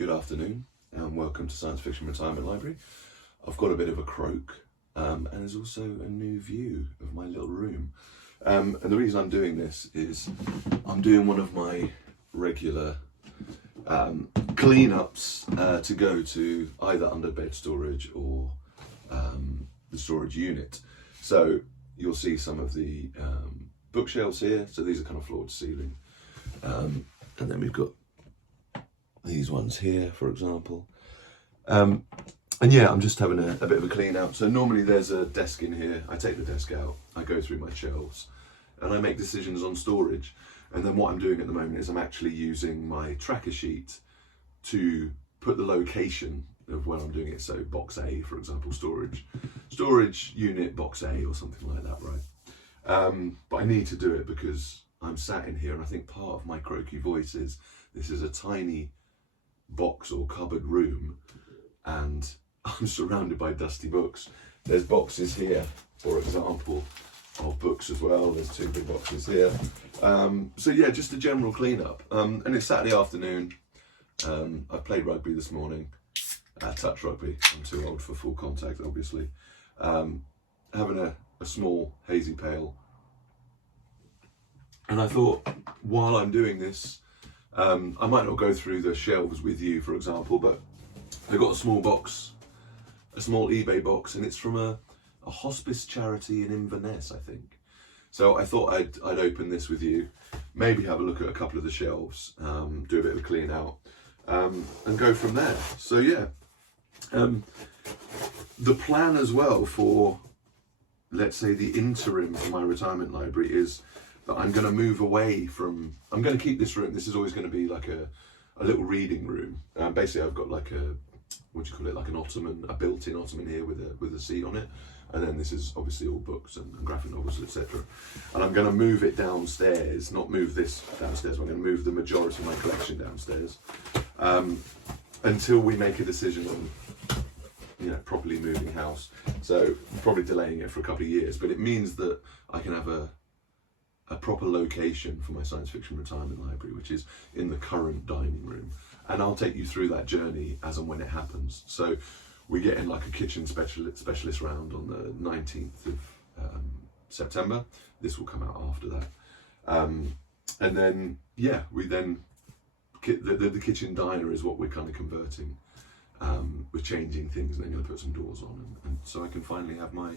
Good afternoon and welcome to Science Fiction Retirement Library. I've got a bit of a croak and there's also a new view of my little room. And the reason I'm doing this is I'm doing one of my regular cleanups to go to either under bed storage or the storage unit. So you'll see some of the bookshelves here. So these are kind of floor to ceiling. And then we've got these ones here, for example. And yeah, I'm just having a bit of a clean out. So normally there's a desk in here. I take the desk out, I go through my shelves, and I make decisions on storage. And then what I'm doing at the moment is I'm actually using my tracker sheet to put the location of when I'm doing it. So box A, for example, storage unit box A or something like that, right? But I need to do it because I'm sat in here, and I think part of my croaky voice is this is a tiny box or cupboard room, and I'm surrounded by dusty books. There's boxes here, for example, of books as well. There's two big boxes here. So yeah, just a general cleanup. And it's Saturday afternoon. I played rugby this morning, touch rugby. I'm too old for full contact, obviously. Having a small hazy pale. And I thought, while I'm doing this, I might not go through the shelves with you, for example, but I got a small box, a small eBay box, and it's from a hospice charity in Inverness, I think. So I thought I'd open this with you, maybe have a look at a couple of the shelves, do a bit of a clean out, and go from there. So yeah, the plan as well for, let's say, the interim for my retirement library is that I'm going to move away from, I'm going to keep this room. This is always going to be like a little reading room. Basically, I've got like a, what do you call it, like an ottoman, a built-in ottoman here with a seat on it. And then this is obviously all books and graphic novels, etc. And I'm going to move it downstairs, not move this downstairs, I'm going to move the majority of my collection downstairs until we make a decision on, properly moving house. So probably delaying it for a couple of years, but it means that I can have a proper location for my science fiction retirement library, which is in the current dining room. And I'll take you through that journey as and when it happens. So we get in like a kitchen specialist round on the 19th of September. This will come out after that. And then, yeah, we then, the kitchen diner is what we're kind of converting. We're changing things and then going to put some doors on. And so I can finally have my,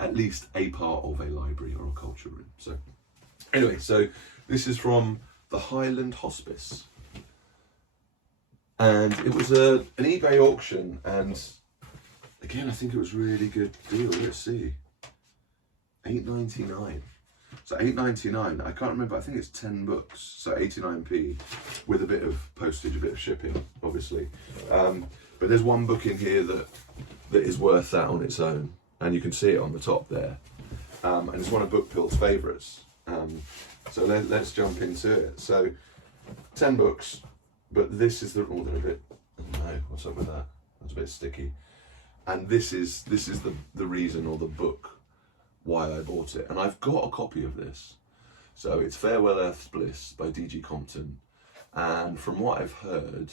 at least a part of a library or a culture room. So anyway, so this is from the Highland Hospice. And it was an eBay auction, and again, I think it was a really good deal. Let's see, £8.99. So £8.99. I can't remember. I think it's 10 books, so 89p, with a bit of postage, a bit of shipping, obviously. But there's one book in here that is worth that on its own, and you can see it on the top there. And it's one of Bookpilled's favourites. So let's jump into it. So 10 books. But this is the, oh, they're a bit, no, what's up with that? That's a bit sticky. And this is the reason, or the book, why I bought it. And I've got a copy of this. So it's Farewell Earth's Bliss by D.G. Compton. And from what I've heard,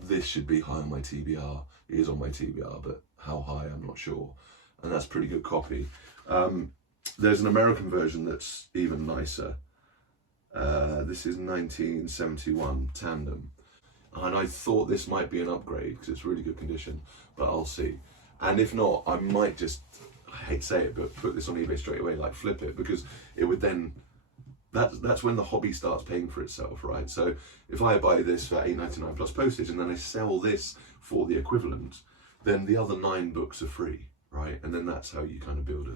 this should be high on my TBR. It is on my TBR, but how high, I'm not sure. And that's a pretty good copy. There's an American version that's even nicer. This is 1971 Tandem, and I thought this might be an upgrade because it's really good condition, but I'll see. And if not, I might just, I hate to say it, but put this on eBay straight away, like flip it, because it would then, that's when the hobby starts paying for itself, right? So if I buy this for $8.99 plus postage and then I sell this for the equivalent, then the other 9 books are free, right? And then that's how you kind of build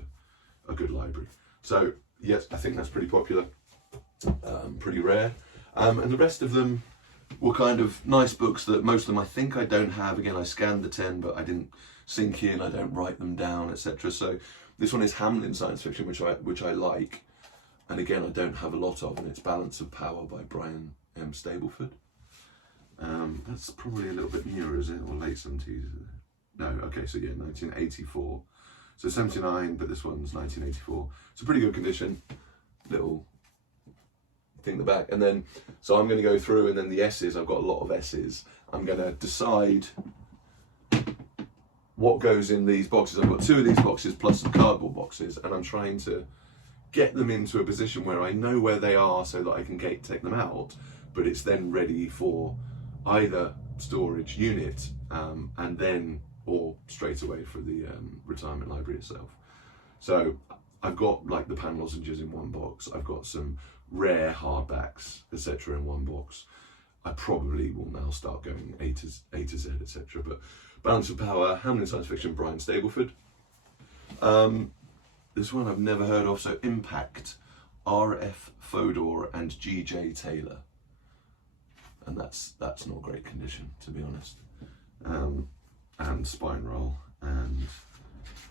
a good library. So yes, I think that's pretty popular. Pretty rare, and the rest of them were kind of nice books that most of them I think I don't have. Again, I scanned the 10, but I didn't sink in, I don't write them down, etc. So this one is Hamlin science fiction, which I like, and again I don't have a lot of, and it's Balance of Power by Brian M. Stableford. That's probably a little bit newer, is it, or late 70s? No, okay, so yeah, 1984. So 79, but this one's 1984. It's a pretty good condition. Little think the back, and then, so I'm going to go through, and then the S's, I've got a lot of S's. I'm going to decide what goes in these boxes. I've got 2 of these boxes plus some cardboard boxes, and I'm trying to get them into a position where I know where they are so that I can take them out, but it's then ready for either storage unit and then, or straight away for the retirement library itself. So I've got like the pan lozenges in one box, I've got some rare hardbacks, etc. in one box. I probably will now start going A to Z, etc. But Balance of Power, Hamlin Science Fiction, Brian Stableford. This one I've never heard of, so Impact, R.F. Fodor and G.J. Taylor. And that's not great condition, to be honest. And Spine Roll and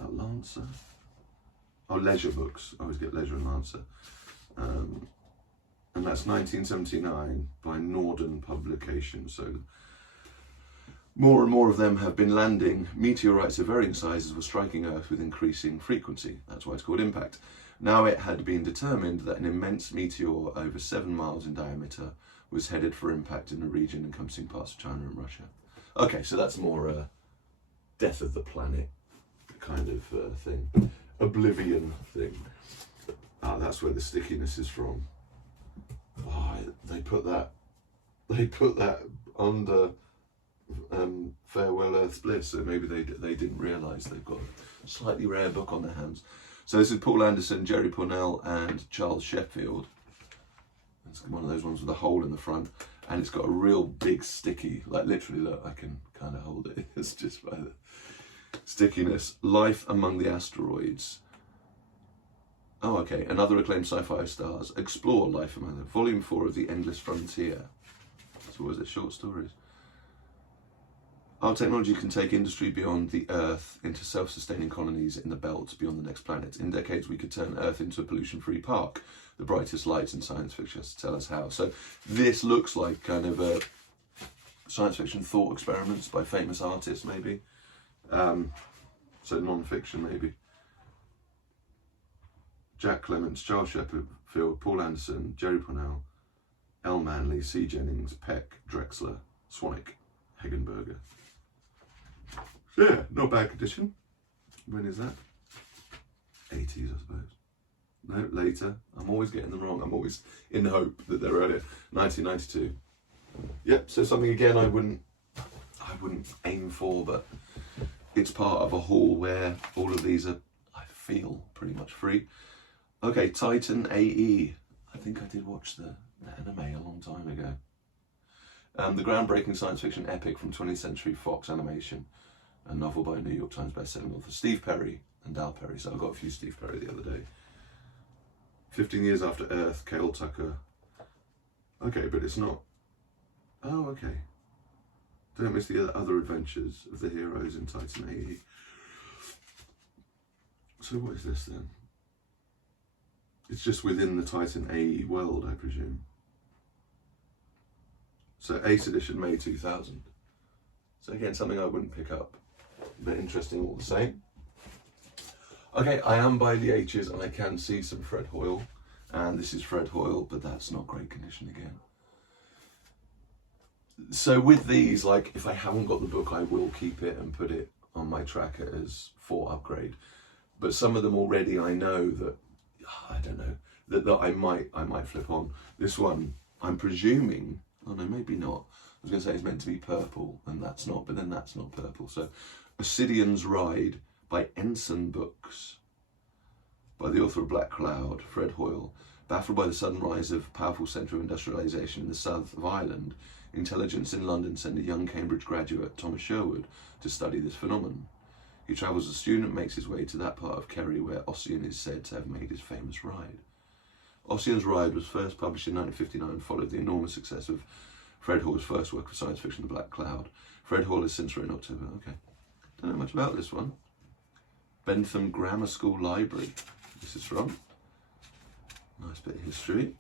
Lancer. Oh, Leisure Books. I always get Leisure and Lancer. And that's 1979 by Norden Publications. So more and more of them have been landing. Meteorites of varying sizes were striking Earth with increasing frequency. That's why it's called Impact. Now it had been determined that an immense meteor over 7 miles in diameter was headed for impact in a region encompassing parts of China and Russia. Okay, so that's more death of the planet kind of thing. Oblivion thing. That's where the stickiness is from. Oh, they put that under Farewell Earth's Bliss, so maybe they didn't realise they've got a slightly rare book on their hands. So this is Paul Anderson, Jerry Pournelle and Charles Sheffield. It's one of those ones with a hole in the front, and it's got a real big sticky, like literally, look, I can kind of hold it. It's just by the stickiness. Life Among the Asteroids. Oh, okay. Another acclaimed sci-fi stars. Explore Life Among them. Volume 4 of The Endless Frontier. So was it short stories? Our technology can take industry beyond the Earth into self-sustaining colonies in the belt beyond the next planet. In decades, we could turn Earth into a pollution-free park. The brightest lights in science fiction has to tell us how. So this looks like kind of a science fiction thought experiments by famous artists, maybe. So non-fiction, maybe. Jack Clements, Charles Sheffield, Paul Anderson, Jerry Pournelle, L. Manley, C. Jennings, Peck, Drexler, Swanick, Hegenberger. Yeah, not bad condition. When is that? 80s, I suppose. No, later. I'm always getting them wrong. I'm always in hope that they're earlier. 1992. Yep, so something again I wouldn't aim for, but it's part of a haul where all of these are, I feel, pretty much free. Okay, Titan AE. I think I did watch the anime a long time ago. The groundbreaking science fiction epic from 20th Century Fox Animation, a novel by New York Times bestselling author Steve Perry and Dal Perry. So I got a few Steve Perry the other day. 15 Years After Earth, Cale Tucker. Okay, but it's not. Oh, okay. Don't miss the other adventures of the heroes in Titan AE. So what is this then? It's just within the Titan AE world, I presume. So 8th edition, May 2000. So again, something I wouldn't pick up, but interesting all the same. Okay, I am by the H's and I can see some Fred Hoyle, and this is Fred Hoyle, but that's not great condition again. So with these, like, if I haven't got the book, I will keep it and put it on my tracker as for upgrade. But some of them already, I know that, I don't know, that I might flip on. This one, I'm presuming, oh no, maybe not. I was going to say it's meant to be purple, and that's not, but then that's not purple. So, Obsidian's Ride by Ensign Books, by the author of Black Cloud, Fred Hoyle. Baffled by the sudden rise of a powerful centre of industrialisation in the south of Ireland, intelligence in London sent a young Cambridge graduate, Thomas Sherwood, to study this phenomenon. He travels as a student, makes his way to that part of Kerry where Ossian is said to have made his famous ride. Ossian's Ride was first published in 1959 and followed the enormous success of Fred Hoyle's first work of science fiction, The Black Cloud. Fred Hoyle has since written October. Okay, don't know much about this one. Bentham Grammar School Library. This is from. Nice bit of history.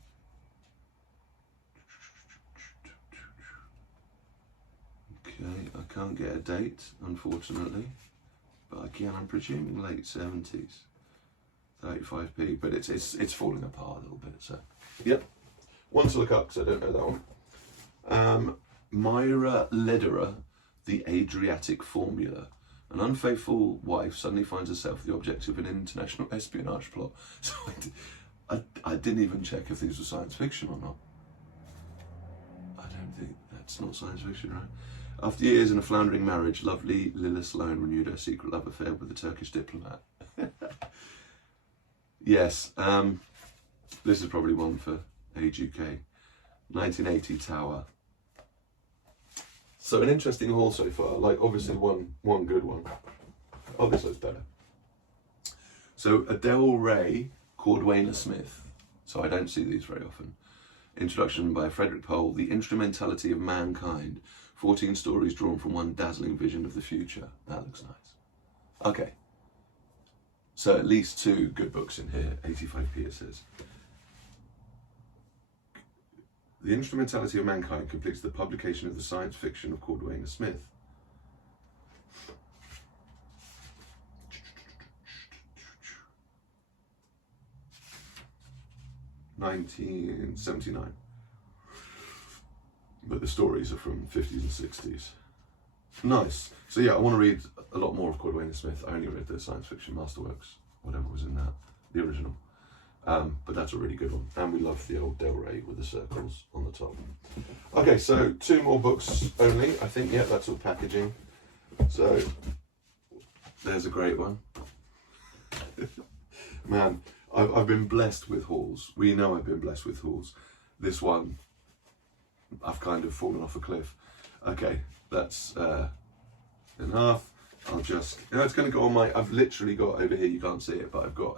Okay, I can't get a date, unfortunately. But again, I'm presuming late 70s. 35p, but it's falling apart a little bit, so. Yep. One to look up because I don't know that one. Myra Lederer, The Adriatic Formula. An unfaithful wife suddenly finds herself the object of an international espionage plot. So I didn't even check if these were science fiction or not. I don't think that's not science fiction, right? After years in a floundering marriage, lovely Lila Sloan renewed her secret love affair with the Turkish diplomat. Yes, this is probably one for Age UK. 1980 Tower. So an interesting haul so far. Like obviously one good one. Oh, this looks better. So Adele Ray, Cordwainer Smith. So I don't see these very often. Introduction by Frederick Pohl, The Instrumentality of Mankind. 14 stories drawn from one dazzling vision of the future. That looks nice. Okay. So at least 2 good books in here. 85p it says. The Instrumentality of Mankind completes the publication of the science fiction of Cordwainer Smith. (1979). But the stories are from 50s and 60s. Nice. So yeah, I want to read a lot more of Cordwainer Smith. I only read the science fiction masterworks, whatever was in that, the original. But that's a really good one. And we love the old Del Rey with the circles on the top. Okay, so 2 more books only. I think, yeah, that's all packaging. So there's a great one. Man, I've been blessed with hauls. We know I've been blessed with hauls. This one, I've kind of fallen off a cliff. Okay, that's enough. I'll just, it's going to go on my, I've literally got over here, you can't see it, but I've got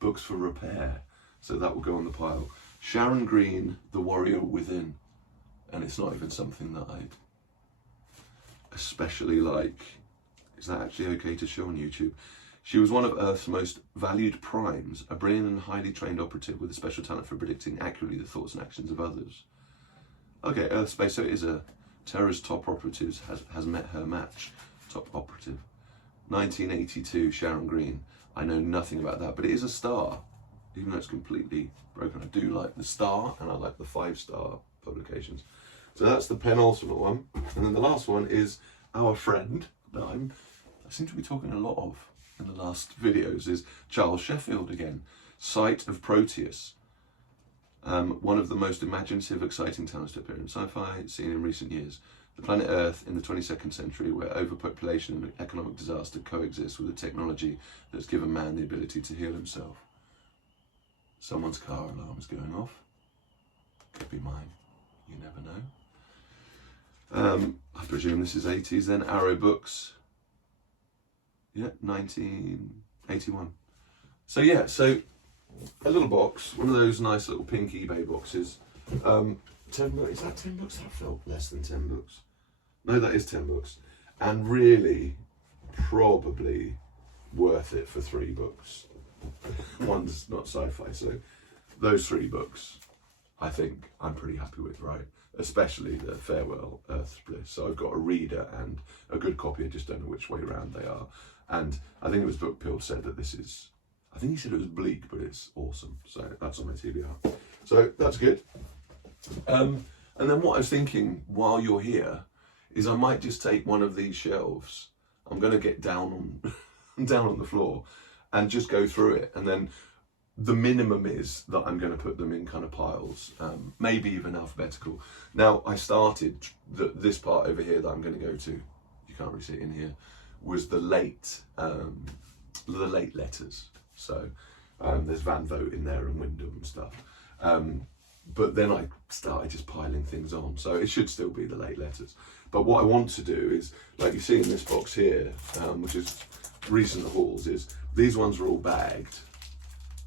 books for repair. So that will go on the pile. Sharon Green, The Warrior Within. And it's not even something that I'd especially like. Is that actually okay to show on YouTube? She was one of Earth's most valued primes, a brilliant and highly trained operative with a special talent for predicting accurately the thoughts and actions of others. Okay, Earth Space, so it is a terrorist top operatives has met her match. Top operative. 1982, Sharon Green. I know nothing about that, but it is a star, even though it's completely broken. I do like the star, and I like the 5-star publications. So that's the penultimate one. And then the last one is our friend that I seem to be talking a lot of in the last videos, is Charles Sheffield again. Sight of Proteus. One of the most imaginative, exciting talents to appear in sci-fi seen in recent years. The planet Earth in the 22nd century, where overpopulation and economic disaster coexist with a technology that's given man the ability to heal himself. Someone's car alarm is going off. Could be mine. You never know. I presume this is 80s then. Arrow Books. Yeah, 1981. So yeah, so a little box, one of those nice little pink eBay boxes. 10 books, is that 10 books? That felt less than 10 books. No, that is 10 books. And really, probably worth it for 3 books. One's not sci-fi, so those 3 books, I think I'm pretty happy with, right? Especially the Farewell Earth's Bliss. So I've got a reader and a good copy, I just don't know which way around they are. And I think it was Bookpilled said that this is, I think he said it was bleak, but it's awesome. So that's on my TBR. So that's good. And then what I was thinking while you're here is I might just take one of these shelves. I'm going to get down on down on the floor and just go through it. And then the minimum is that I'm going to put them in kind of piles, maybe even alphabetical. Now I started this part over here that I'm going to go to. You can't really see it in here. Was the late letters. So there's Van Vogt in there and Wyndham and stuff. But then I started just piling things on. So it should still be the late letters. But what I want to do is, like you see in this box here, which is recent hauls, is these ones are all bagged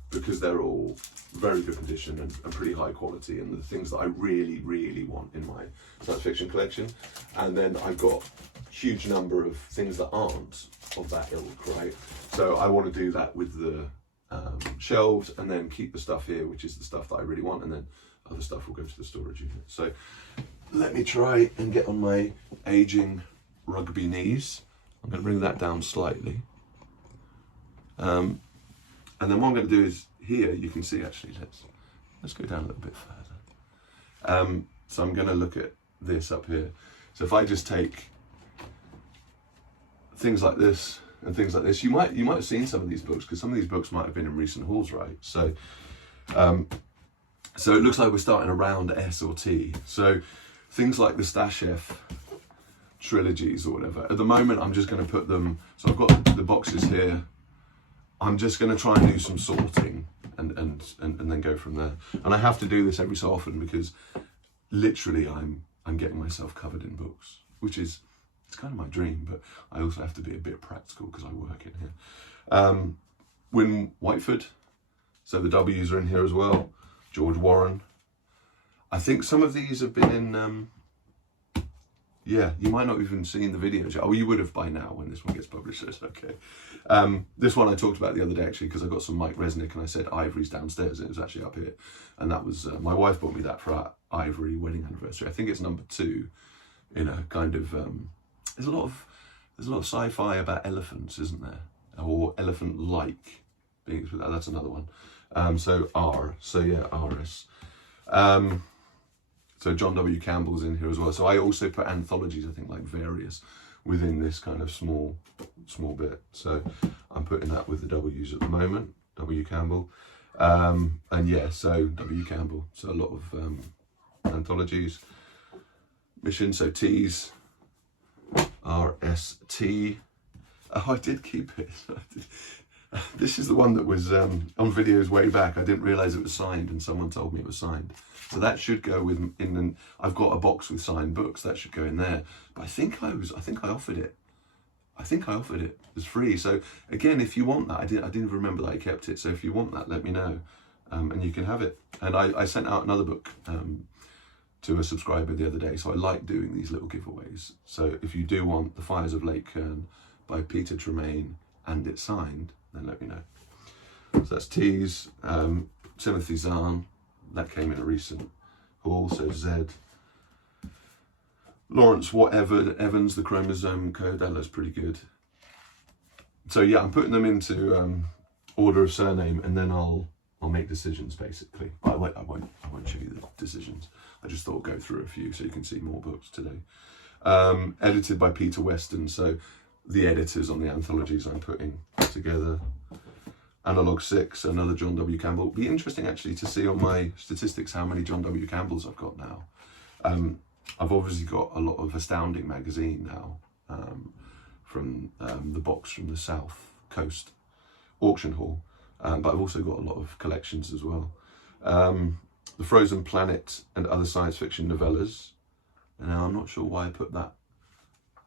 because they're all very good condition and pretty high quality, and the things that I really, really want in my science fiction collection. And then I've got a huge number of things that aren't of that ilk, right? So I want to do that with the shelves, and then keep the stuff here, which is the stuff that I really want, and then other stuff will go to the storage unit. So let me try and get on my aging rugby knees. I'm going to bring that down slightly. And then what I'm going to do is here, you can see actually, let's go down a little bit further. So I'm going to look at this up here. So if I just take things like this and things like this, you might have seen some of these books, because some of these books might have been in recent hauls, right? So so it looks like we're starting around S or T. So things like the Stableford trilogies or whatever. At the moment, I'm just going to put them. So I've got the boxes here. I'm just going to try and do some sorting and then go from there. And I have to do this every so often, because literally I'm getting myself covered in books, which is, it's kind of my dream, but I also have to be a bit practical because I work in here. Win Whiteford, so the W's are in here as well. George Warren. I think some of these have been in, yeah, you might not have even seen the videos. Oh, you would have by now when this one gets published, so it's okay. This one I talked about the other day, actually, because I got some Mike Resnick and I said Ivory's downstairs, and it was actually up here. And that was, my wife bought me that for our Ivory wedding anniversary. I think it's number 2 in a kind of, there's a lot of sci-fi about elephants, isn't there? Or elephant-like beings. That's another one. So R, so yeah, RS. So John W. Campbell's in here as well. So I also put anthologies, I think, like various, within this kind of small bit. So I'm putting that with the W's at the moment, W. Campbell. And yeah, so W. Campbell. So a lot of anthologies. Mission, so T's, RST. Oh, I did keep it. This is the one that was on videos way back. I didn't realise it was signed, and someone told me it was signed. So that should go in. I've got a box with signed books that should go in there. But I think I offered it. I think I offered it as free. So again, if you want that, I didn't remember that I kept it. So if you want that, let me know, and you can have it. And I sent out another book to a subscriber the other day. So I like doing these little giveaways. So if you do want The Fires of Lake Kern by Peter Tremaine and it's signed, then let me know. So that's T's. Timothy Zahn, that came in a recent haul. So Z. Lawrence whatever Evans, The Chromosome Code, that looks pretty good. So yeah, I'm putting them into order of surname, and then I'll make decisions basically. I won't show you the decisions. I just thought I'd go through a few so you can see more books today. Edited by Peter Weston. So the editors on the anthologies I'm putting together. Analog 6, another John W. Campbell. It'd be interesting actually to see on my statistics how many John W. Campbells I've got now. I've obviously got a lot of Astounding magazine now, from the box from the South Coast auction hall, but I've also got a lot of collections as well. The Frozen Planet and other science fiction novellas. Now I'm not sure why I put that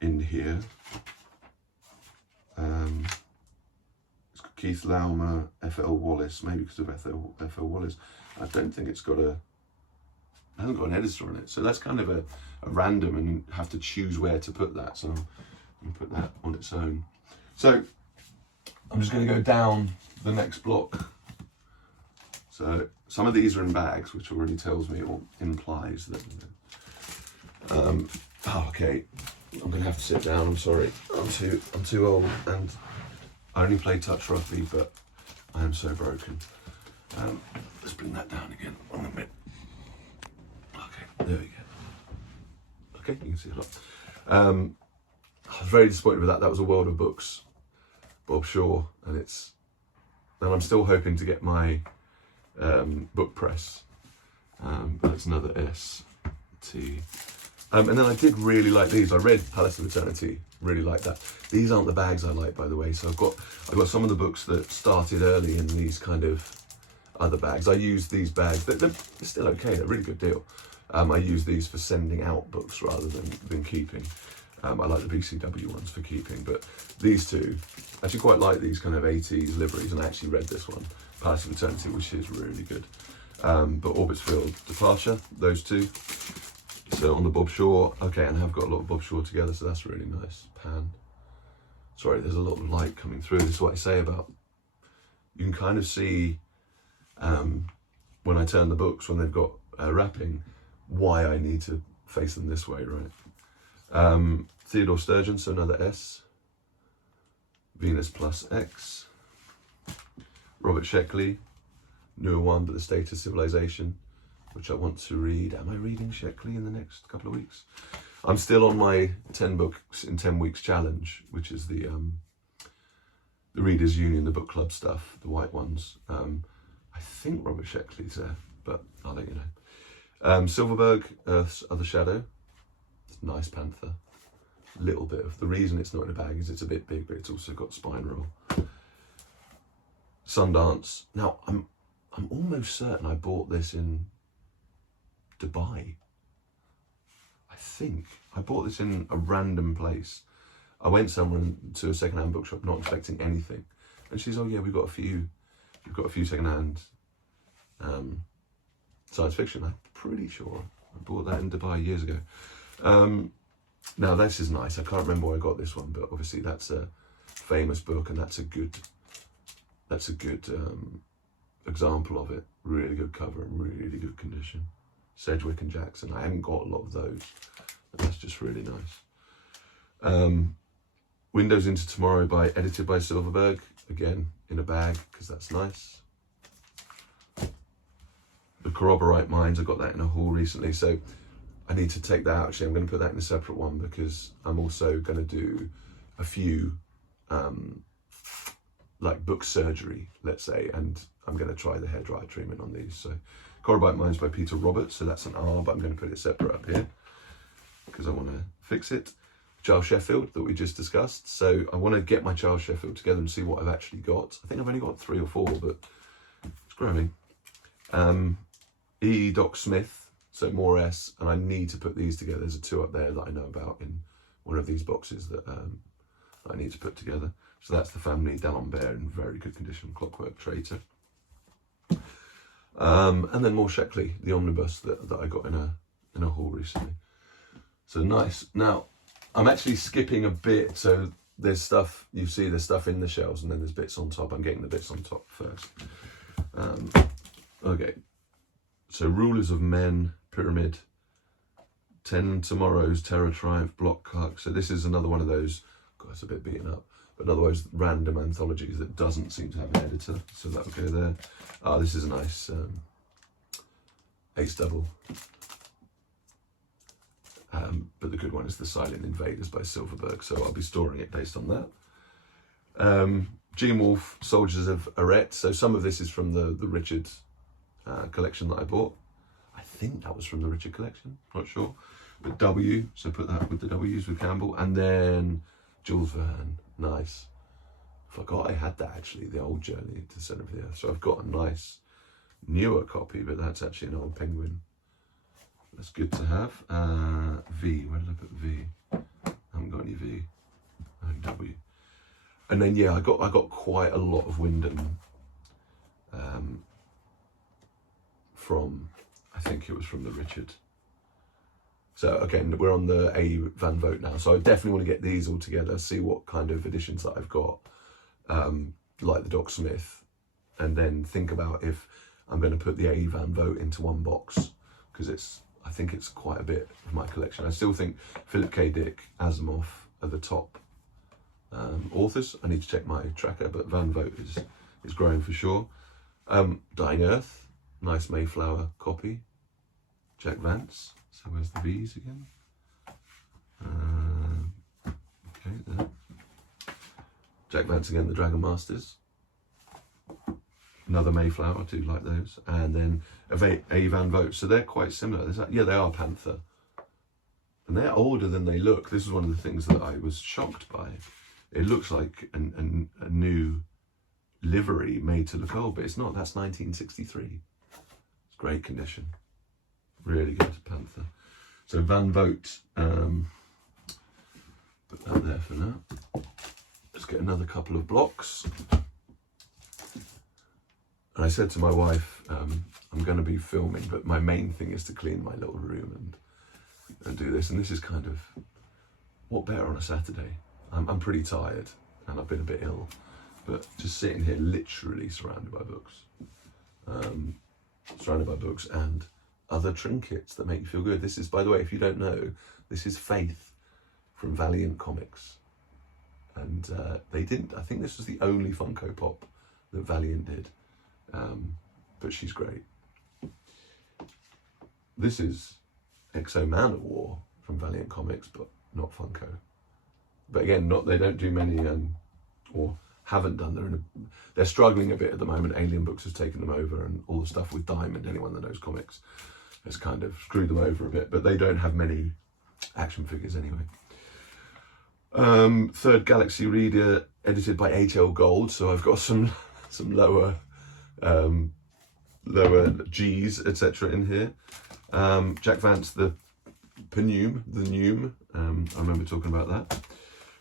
in here. It's got Keith Laumer, F.L. Wallace, maybe because of F.L. Wallace. I don't think it hasn't got an editor on it, so that's kind of a random, and you have to choose where to put that. So I'm going to put that on its own. So I'm just going to go down the next block. So some of these are in bags, which already tells me or implies that. Okay, I'm going to have to sit down. I'm sorry. I'm too old, and I only play touch rugby, but I am so broken. Let's bring that down again on a bit. Okay, there we go. Okay, you can see a lot. I was very disappointed with that. That was a World of Books, Bob Shaw, and I'm still hoping to get my book press, but it's another S, T. And then I did really like these. I read Palace of Eternity, really like that. These aren't the bags I like, by the way. So I've got some of the books that started early in these kind of other bags. I use these bags, they're still okay, they're a really good deal. I use these for sending out books rather than keeping. I like the BCW ones for keeping, but these two, I actually quite like these kind of 80s liveries, and I actually read this one, Palace of Eternity, which is really good. But Orbit's Field Departure, those two. So on the Bob Shaw, okay, and I've got a lot of Bob Shaw together, so that's really nice. Pan. Sorry, there's a lot of light coming through. This is what I say about, you can kind of see when I turn the books, when they've got wrapping, why I need to face them this way, right? Theodore Sturgeon, so another S. Venus Plus X. Robert Sheckley, newer one, but The State of Civilization. which I want to read. Am I reading Sheckley in the next couple of weeks? I'm still on my 10 books in 10 weeks challenge, which is the Readers Union, the book club stuff, the white ones. I think Robert Sheckley's there, but I'll let you know. Silverberg, Earth's Other Shadow. It's a nice panther. A little bit of, the reason it's not in a bag is it's a bit big, but it's also got spine roll. Sundance. Now, I'm almost certain I bought this in Dubai. I think I bought this in a random place. I went somewhere to a second-hand bookshop, not expecting anything, and she's, oh yeah, we've got a few second-hand science fiction. I'm pretty sure I bought that in Dubai years ago. Now this is nice. I can't remember where I got this one, but obviously that's a famous book, and that's a good example of it. Really good cover and really good condition. Sedgwick and Jackson. I haven't got a lot of those, but that's just really nice. Windows into Tomorrow edited by Silverberg, again in a bag because that's nice. The Corroborate Minds, I got that in a haul recently, so I need to take that out. Actually, I'm going to put that in a separate one because I'm also going to do a few like book surgery, let's say, and I'm going to try the hairdryer treatment on these. So Corroborate Minds by Peter Roberts, so that's an R, but I'm going to put it separate up here because I want to fix it. Charles Sheffield that we just discussed, so I want to get my Charles Sheffield together and see what I've actually got. I think I've only got 3 or 4, but it's growing. E. Doc Smith, so more S, and I need to put these together. There's a 2 up there that I know about in one of these boxes that I need to put together. So that's the family d'Alembert in very good condition, Clockwork Traitor. And then more Sheckley, the omnibus that I got in a haul recently. So nice. Now, I'm actually skipping a bit, so there's stuff, you see there's stuff in the shelves and then there's bits on top. I'm getting the bits on top first. Okay, so Rulers of Men, Pyramid, 10 Tomorrows, Terror Triumph, Block Clark. So this is another one of those, God, it's a bit beaten up, but otherwise random anthologies that doesn't seem to have an editor, so that will go there. This is a nice ace double. But the good one is The Silent Invaders by Silverberg, so I'll be storing it based on that. Gene Wolfe, Soldiers of Arret. So some of this is from the Richard collection that I bought. I think that was from the Richard collection, not sure. But W, so put that with the W's with Campbell. And then Jules Verne, nice. Forgot I had that actually, the old Journey to the Centre of the Earth. So I've got a nice newer copy, but that's actually an old Penguin. That's good to have. V, where did I put V? I haven't got any V. W. And then yeah, I got quite a lot of Wyndham from, I think it was from the Richard. So again, we're on the A Van Vogt now. So I definitely want to get these all together, see what kind of editions that I've got, like the Doc Smith, and then think about if I'm going to put the A Van Vogt into one box, because I think it's quite a bit of my collection. I still think Philip K. Dick, Asimov are the top authors. I need to check my tracker, but Van Vogt is growing for sure. Dying Earth, nice Mayflower copy. Jack Vance, so where's the V's again? Okay, there. Jack Vance again, the Dragon Masters. Another Mayflower, I do like those. And then A Van Vogt, so they're quite similar. Yeah, they are Panther. And they're older than they look. This is one of the things that I was shocked by. It looks like a new livery made to look old, but it's not. That's 1963. It's great condition. Really good Panther. So Van Vogt, put that there for now. Let's get another couple of blocks. And I said to my wife, I'm going to be filming, but my main thing is to clean my little room and do this. And this is kind of, what better on a Saturday? I'm pretty tired and I've been a bit ill, but just sitting here literally surrounded by books. Surrounded by books and other trinkets that make you feel good. This is, by the way, if you don't know, this is Faith from Valiant Comics. And they didn't, I think this was the only Funko Pop that Valiant did. But she's great. This is Exo Man of War from Valiant Comics, but not Funko. But again, they don't do many, or haven't done. They're struggling a bit at the moment. Alien Books has taken them over, and all the stuff with Diamond, anyone that knows comics, has kind of screwed them over a bit. But they don't have many action figures anyway. Third Galaxy Reader, edited by H.L. Gold. So I've got some lower G's, etc. in here. Jack Vance, the Neume. I remember talking about that.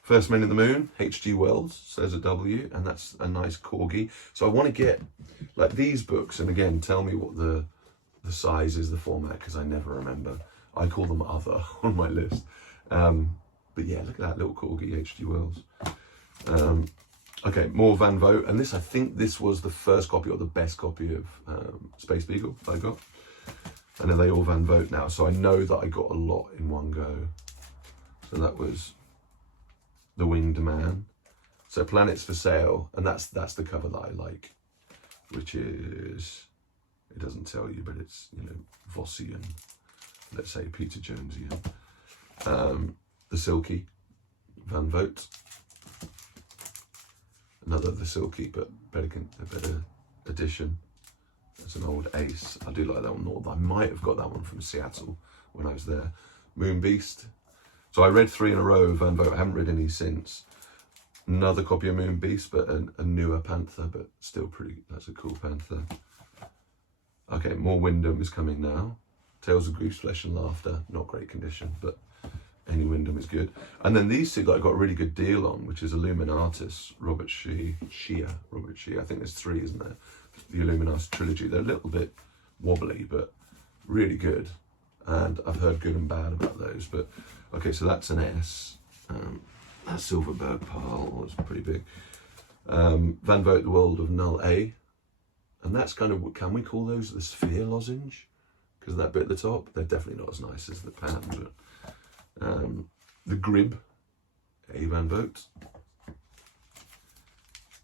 First Men in the Moon, H.G. Wells, says a W, and that's a nice corgi. So I want to get like these books, and again, tell me what the size is, the format, because I never remember. I call them other on my list. But yeah, look at that little corgi, H.G. Wells. Okay, more Van Vogt, and I think this was the first copy or the best copy of Space Beagle I got. And then they all Van Vogt now, so I know that I got a lot in one go. So that was The Winged Man. So Planets for Sale, and that's the cover that I like, which is, it doesn't tell you, but it's, you know, Vossian, let's say Peter Jonesian. The Silky, Van Vogt. Another The Silky, but a better edition. It's an old ace. I do like that one more. I might have got that one from Seattle when I was there. Moon Beast. So I read 3 in a row of Van Vogt. I haven't read any since. Another copy of Moon Beast, but a newer Panther, but still pretty. That's a cool Panther. Okay, more Wyndham is coming now. Tales of Goose, Flesh and Laughter. Not great condition, but any Wyndham is good. And then these two that I got a really good deal on, which is Illuminatus, Robert Shea. I think there's 3, isn't there? The Illuminatus trilogy. They're a little bit wobbly, but really good. And I've heard good and bad about those. But okay, so that's an S. That Silverberg pile was pretty big. Van Vogt, The World of Null A. And that's kind of, can we call those the sphere lozenge? Because of that bit at the top. They're definitely not as nice as the pan, but the Grib, A. Van Vogt.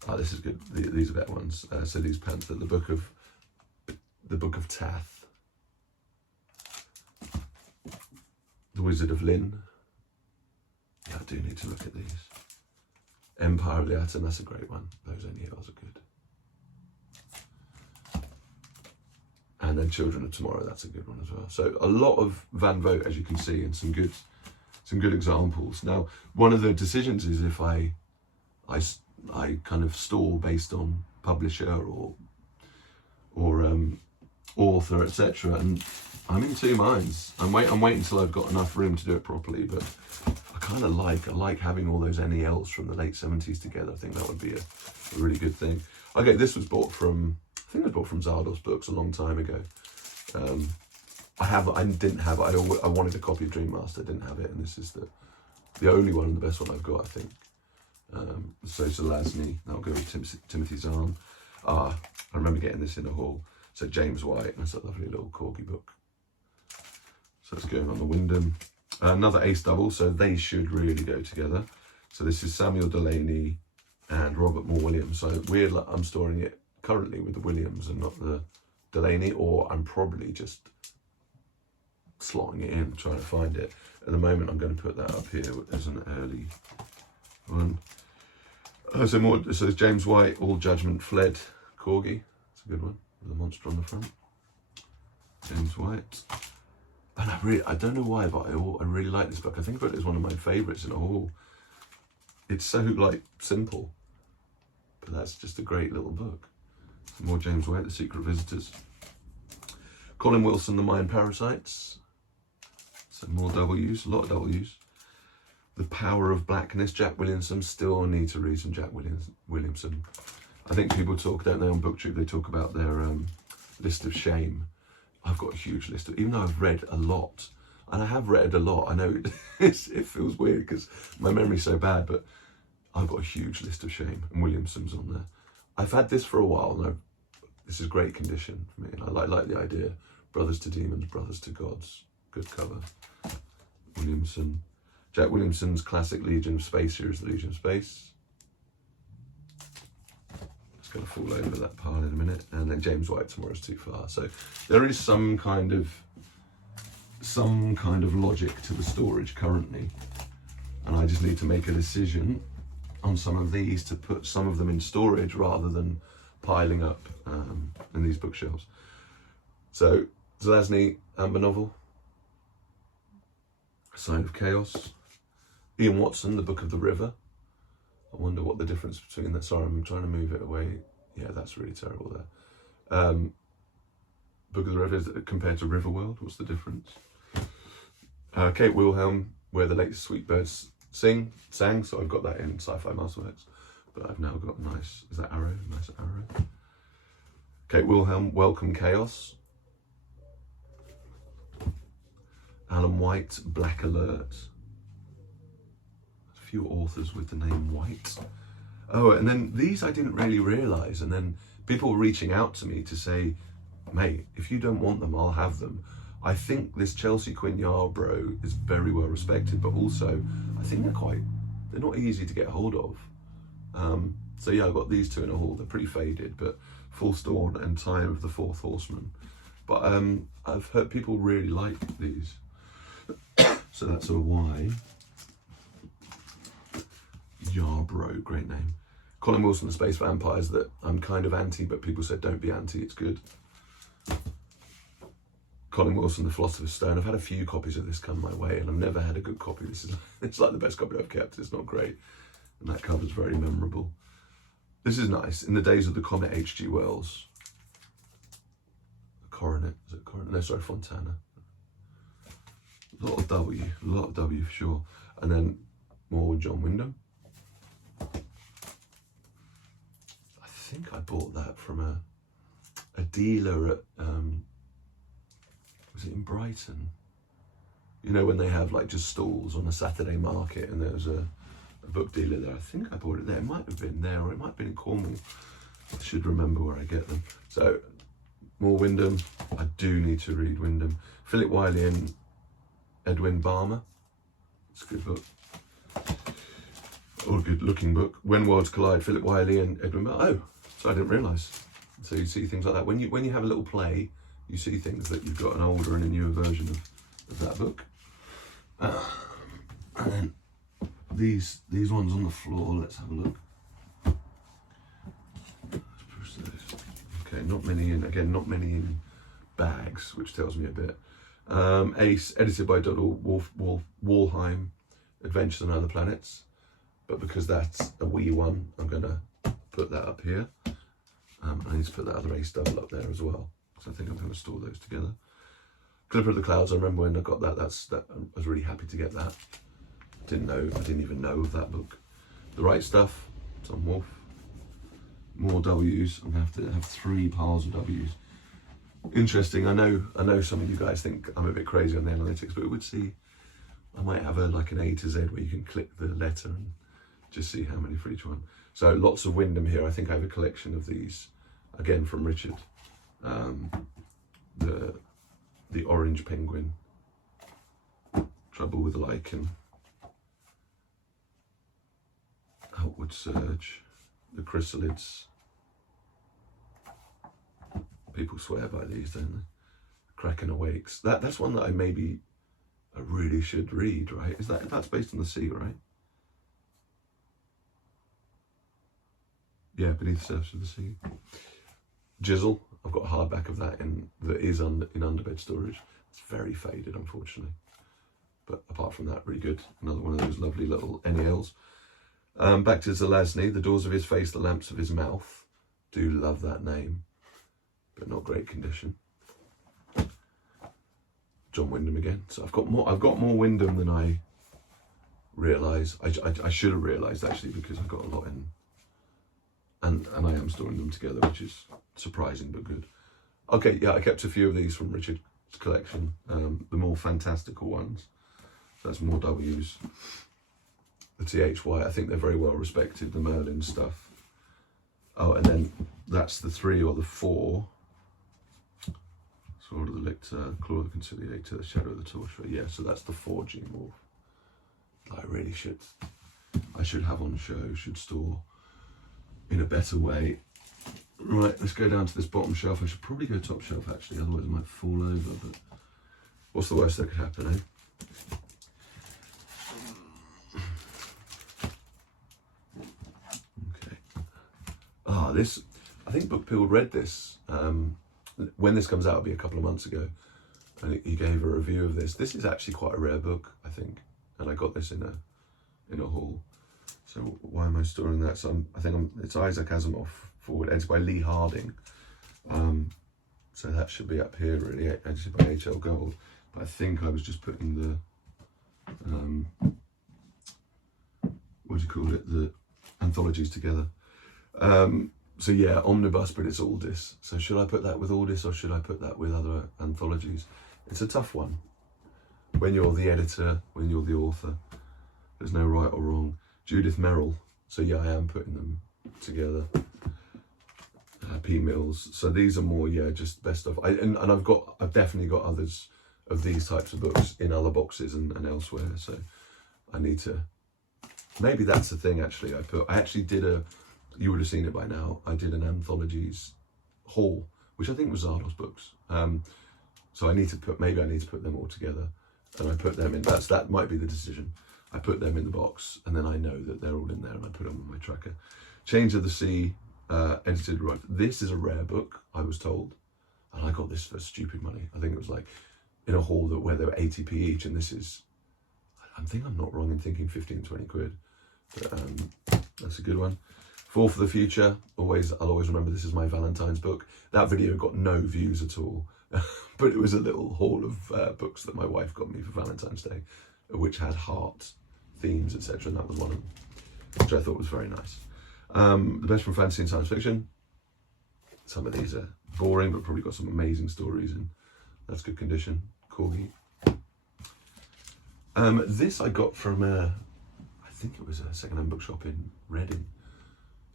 Oh, this is good. These are better ones. So these Panther, the Book of Tath, The Wizard of Lynn. Yeah, I do need to look at these. Empire of Leaton, that's a great one. Those NELs are good. And then Children of Tomorrow, that's a good one as well. So a lot of Van Vogt, as you can see, and some good examples. Now, one of the decisions is if I kind of stall based on publisher or author, etc. And I'm in 2 minds. I'm waiting until I've got enough room to do it properly. But I like having all those NELs from the late 70s together. I think that would be a really good thing. Okay, this was bought from, I think it was bought from Zardos Books a long time ago. I didn't have it. I wanted a copy of Dream Master. I didn't have it, and this is the only one and the best one I've got, I think. So Zelazny, that'll go with Timothy Zahn. I remember getting this in a haul. So James White, that's a lovely little corgi book. So it's going on the Wyndham. Another ace double, so they should really go together. So this is Samuel Delaney and Robert Moore Williams. So weird, like I'm storing it currently with the Williams and not the Delaney, or I'm probably just slotting it in, trying to find it. At the moment, I'm going to put that up here as an early one. So there's James White, All Judgment Fled, corgi. It's a good one with a monster on the front. James White. And I don't know why, but I really like this book. I think about it as one of my favourites in a haul. It's so like simple, but that's just a great little book. Some more James White, The Secret Visitors. Colin Wilson, The Mayan Parasites. Some more W's, a lot of W's. The Power of Blackness, Jack Williamson. Still need to read some Jack Williamson. I think people talk, don't they, on BookTube, they talk about their list of shame. I've got a huge list of, even though I've read a lot, and I have read a lot, I know it feels weird because my memory's so bad, but I've got a huge list of shame, and Williamson's on there. I've had this for a while, and this is great condition for me, and I like the idea. Brothers to Demons, Brothers to Gods, good cover. Williamson. Jack Williamson's classic Legion of Space series, The Legion of Space. It's going to fall over that pile in a minute. And then James White, Tomorrow's Too Far. So there is some kind of some kind of logic to the storage currently, and I just need to make a decision on some of these to put some of them in storage rather than piling up in these bookshelves. So Zelazny Amber novel, A Sign of Chaos. Ian Watson, The Book of the River. I wonder what the difference between that. Sorry, I'm trying to move it away. Yeah, that's really terrible there. Book of the River compared to Riverworld, what's the difference? Kate Wilhelm, Where the Late Sweet Birds Sang, so I've got that in Sci-Fi Masterworks, but I've now got a nice, is that Arrow? Nice Arrow. Kate Wilhelm, Welcome Chaos. Alan White, Black Alert. A few authors with the name White. Oh, and then these I didn't really realise, and then people were reaching out to me to say, mate, if you don't want them, I'll have them. I think this Chelsea Quinn Yarbrough is very well respected, but also I think they're not easy to get hold of. So yeah, I've got these two in a haul. They're pretty faded, but False Dawn and Time of the Fourth Horseman. But I've heard people really like these. So that's a Y. Yarbrough, great name. Colin Wilson, The Space Vampires, that I'm kind of anti, but people said don't be anti, it's good. Colin Wilson, The Philosopher's Stone. I've had a few copies of this come my way, and I've never had a good copy. It's like the best copy I've kept. It's not great, and that cover's very memorable. This is nice. In the Days of the Comet, H.G. Wells. Coronet, is it Coronet? No, sorry, Fontana. A lot of W for sure. And then more John Wyndham. I think I bought that from a dealer at was it in Brighton? You know, when they have like just stalls on a Saturday market, and there was a book dealer there. I think I bought it there. It might have been there, or it might have been in Cornwall. I should remember where I get them. So more Wyndham. I do need to read Wyndham. Philip Wiley and Edwin Balmer. It's a good book. Or a good looking book. When Worlds Collide, Philip Wiley and Edwin Balmer. Oh, so I didn't realise. So you see things like that. When you have a little play, you see things that you've got an older and a newer version of that book. And then these ones on the floor, let's have a look. Let's push those. Okay, not many in bags, which tells me a bit. Ace, edited by Donald Walheim, Adventures on Other Planets. But because that's a wee one, I'm going to put that up here. I need to put that other Ace double up there as well. So I think I'm going to store those together. Clipper of the Clouds, I remember when I got that, I was really happy to get that. I didn't even know of that book. The Right Stuff, Tom Wolfe. More W's, I'm going to have to have 3 piles of W's. Interesting, I know some of you guys think I'm a bit crazy on the analytics, but we'd see, I might have like an A to Z where you can click the letter and just see how many for each one. So lots of Wyndham here. I think I have a collection of these, again from Richard. The Orange Penguin, Trouble with Lichen, Outward Surge, The Chrysalids. People swear by these, don't they? Kraken Awakes. That's one that I really should read, right? That's based on the sea, right? Yeah, Beneath the Surface of the Sea. Jizzle. I've got a hardback of that that is in underbed storage. It's very faded, unfortunately. But apart from that, really good. Another one of those lovely little NELs. Back to Zelazny, The Doors of His Face, The Lamps of His Mouth. Do love that name, but not great condition. John Wyndham again. So I've got more Wyndham than I realise. I should have realised actually, because I've got a lot in. And I am storing them together, which is surprising but good. Okay, yeah, I kept a few of these from Richard's collection, the more fantastical ones. That's more W's. The THY, I think they're very well respected, the Merlin stuff. Oh, and then that's the 3 or the 4. Sword of the Lictor, Claw of the Conciliator, Shadow of the Torturer. Yeah, so that's the 4 Gene Wolf. I should have on show, should store in a better way. Right, let's go down to this bottom shelf. I should probably go top shelf actually, otherwise it might fall over, but What's the worst that could happen, eh? Okay. This, I think Bookpilled read this. When this comes out, it'll be a couple of months ago. And he gave a review of this. This is actually quite a rare book, I think. And I got this in a haul. So why am I storing that? So it's Isaac Asimov forward, edited by Lee Harding. So that should be up here, really, edited by H.L. Gold. But I think I was just putting the, what do you call it, the anthologies together. So yeah, omnibus, but it's Audit. So should I put that with Audit or should I put that with other anthologies? It's a tough one. When you're the editor, when you're the author, there's no right or wrong. Judith Merrill. So yeah, I am putting them together. P. Mills. So these are more, yeah, just best of. And I've definitely got others of these types of books in other boxes and elsewhere. So I need to. Maybe that's the thing. Actually, I actually did you would have seen it by now. I did an anthologies haul, which I think was Zardos books. So I need to put them all together, and I put them in. That might be the decision. I put them in the box, and then I know that they're all in there, and I put them on my tracker. Change of the Sea, edited right. This is a rare book, I was told, and I got this for stupid money. I think it was like in a haul where they were 80p each, and this is, I think I'm not wrong in thinking 15, 20 quid. But that's a good one. Fall for the Future, I'll always remember this is my Valentine's book. That video got no views at all, but it was a little haul of books that my wife got me for Valentine's Day, which had heart themes, etc. And that was one of them, which I thought was very nice. The best from fantasy and science fiction. Some of these are boring, but probably got some amazing stories, and that's good condition. Corgi. This I got from I think it was a second-hand bookshop in Reading.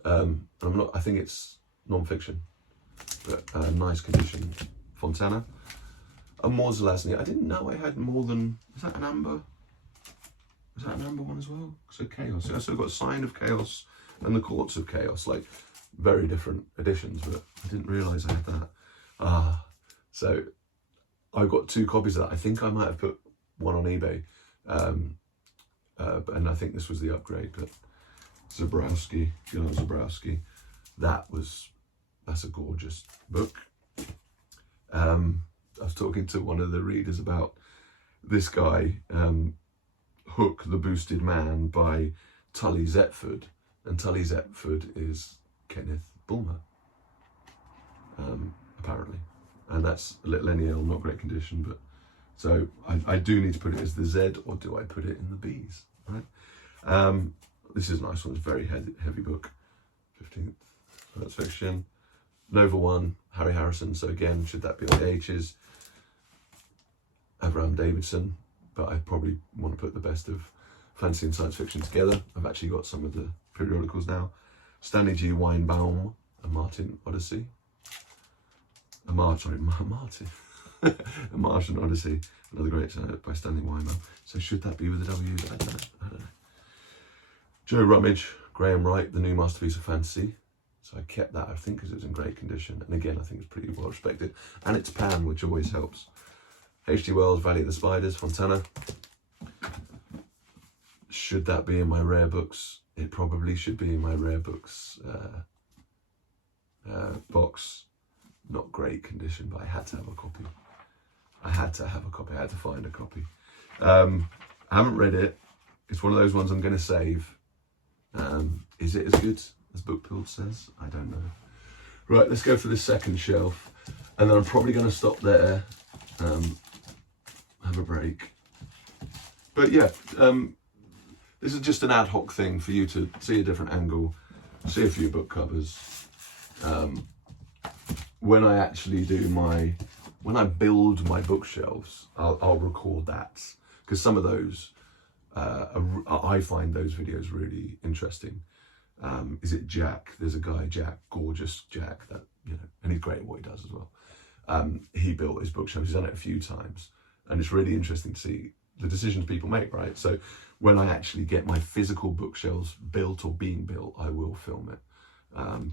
I think it's non-fiction, but nice condition. Fontana. A Moslazny. I didn't know I had more than, is that an amber? Is that an amber one as well? So Chaos. I still got Sign of Chaos and the Courts of Chaos, like very different editions, but I didn't realise I had that. So I've got 2 copies of that. I think I might have put one on eBay, and I think this was the upgrade, but Zabrowski, Zabrowski, that's a gorgeous book. I was talking to one of the readers about this guy, Hook the Boosted Man by Tully Zetford, and Tully Zetford is Kenneth Bulmer, apparently, and that's a little NEL, not great condition, but so I do need to put it as the Z, or do I put it in the Bs, right? This is a nice one, it's a very heavy book. 15th, that's fiction. Nova 1, Harry Harrison, so again, should that be on the H's? Abraham Davidson, but I probably want to put the best of fantasy and science fiction together. I've actually got some of the periodicals now. Stanley G. Weinbaum, A Martian Odyssey. A Martian Odyssey, another great by Stanley Weinbaum. So should that be with the W's? I don't know. Joe Rummage, Graham Wright, The New Masterpiece of Fantasy. So I kept that, I think, because it was in great condition. And again, I think it's pretty well respected. And it's Pan, which always helps. H.G. Wells, Valley of the Spiders, Fontana. Should that be in my rare books? It probably should be in my rare books box. Not great condition, but I had to have a copy. I had to find a copy. I haven't read it. It's one of those ones I'm going to save. Is it as good as Bookpilled says? I don't know. Right, let's go for the second shelf. And then I'm probably going to stop there. Have a break. But yeah, this is just an ad hoc thing for you to see a different angle, see a few book covers. When I actually when I build my bookshelves, I'll record that, because some of those, I find those videos really interesting. Is it Jack? There's a guy, Jack, gorgeous Jack, that, and he's great at what he does as well. He built his bookshelves, he's done it a few times, and it's really interesting to see the decisions people make, right? So when I actually get my physical bookshelves built or being built, I will film it.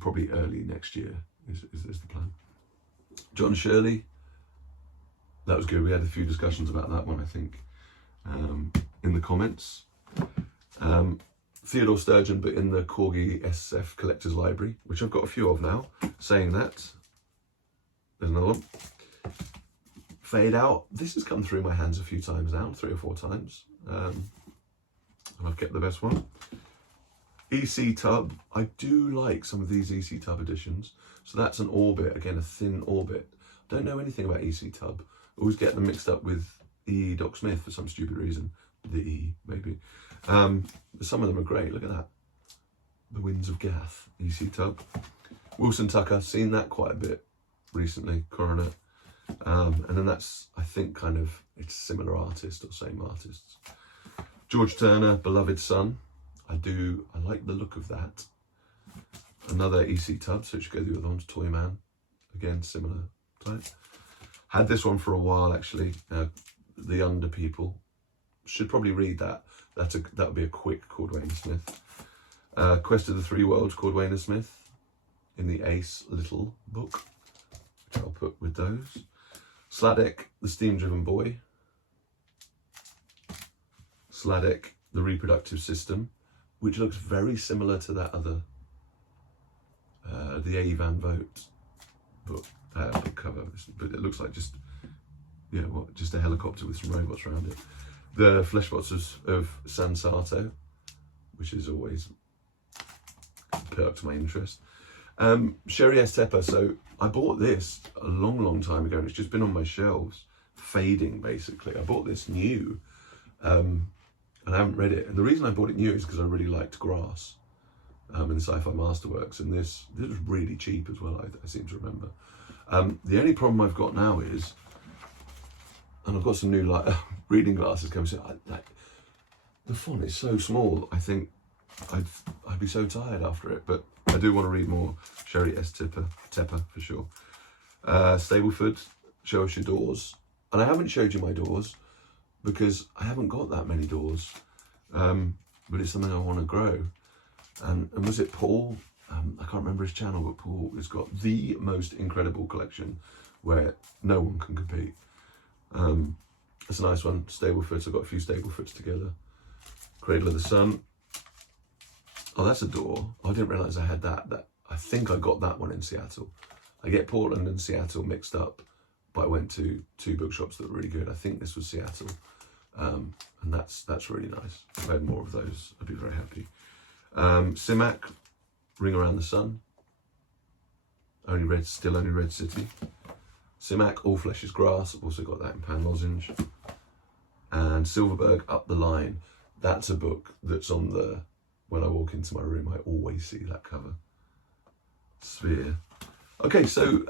Probably early next year is the plan. John Shirley, that was good. We had a few discussions about that one, I think, in the comments. Theodore Sturgeon, but in the Corgi SF Collector's Library, which I've got a few of now. Saying that, there's another one. Fade Out. This has come through my hands a few times now, 3 or 4 times. And I've kept the best one. EC Tub. I do like some of these EC Tub editions. So that's an Orbit, again, a thin Orbit. Don't know anything about EC Tub. Always get them mixed up with E. Doc Smith for some stupid reason. The E, maybe. Some of them are great. Look at that. The Winds of Gath, EC Tub. Wilson Tucker, seen that quite a bit recently, Coronet. And then that's, I think, kind of, it's similar artist or same artists. George Turner, Beloved Son. I like the look of that. Another EC Tub, so it should go the other ones. Toyman, again, similar type. Had this one for a while, actually. The Under People. Should probably read that. That would be a quick Cordwainer Smith. Quest of the Three Worlds, Cordwainer Smith, in the Ace Little book, which I'll put with those. Sladek, The Steam Driven Boy. Sladek, The Reproductive System, which looks very similar to that other, the A. Van Vogt book cover, but it looks like just, just a helicopter with some robots around it. The Fleshpots of San Sato, which is always perked my interest. Sherry S. Tepper. So I bought this a long time ago, and it's just been on my shelves, fading basically. I bought this new, and I haven't read it. And the reason I bought it new is because I really liked Grass in Sci-Fi Masterworks, and this was really cheap as well, I seem to remember. The only problem I've got now is, and I've got some new reading glasses coming. So the font is so small. I think I'd be so tired after it. But I do want to read more Sherry S. Tepper for sure. Stableford, Show Us Your Doors. And I haven't showed you my doors because I haven't got that many doors. But it's something I want to grow. And was it Paul? I can't remember his channel, but Paul has got the most incredible collection where no one can compete. It's a nice one. Stablefoots. I've got a few Stablefoots together. Cradle of the Sun. Oh, that's a door. I didn't realise I had that. I think I got that one in Seattle. I get Portland and Seattle mixed up, but I went to 2 bookshops that were really good. I think this was Seattle, and that's really nice. If I had more of those, I'd be very happy. Simac, Ring Around the Sun. Still only Red City. Simac, All Flesh is Grass. I've also got that in Pan Lozenge. And Silverberg, Up the Line. That's a book that's on the, when I walk into my room, I always see that cover. Sphere. Okay, so,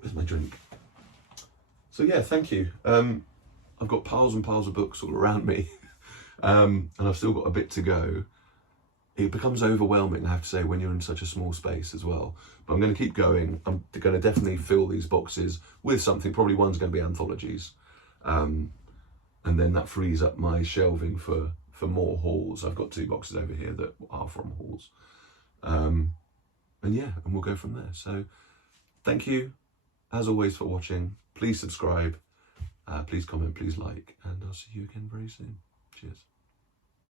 where's my drink? So yeah, thank you. I've got piles and piles of books all around me. And I've still got a bit to go. It becomes overwhelming, I have to say, when you're in such a small space as well. But I'm going to keep going. I'm going to definitely fill these boxes with something. Probably one's going to be anthologies. And then that frees up my shelving for more hauls. I've got 2 boxes over here that are from hauls. And yeah, and we'll go from there. So thank you, as always, for watching. Please subscribe. Please comment, please like. And I'll see you again very soon. Cheers.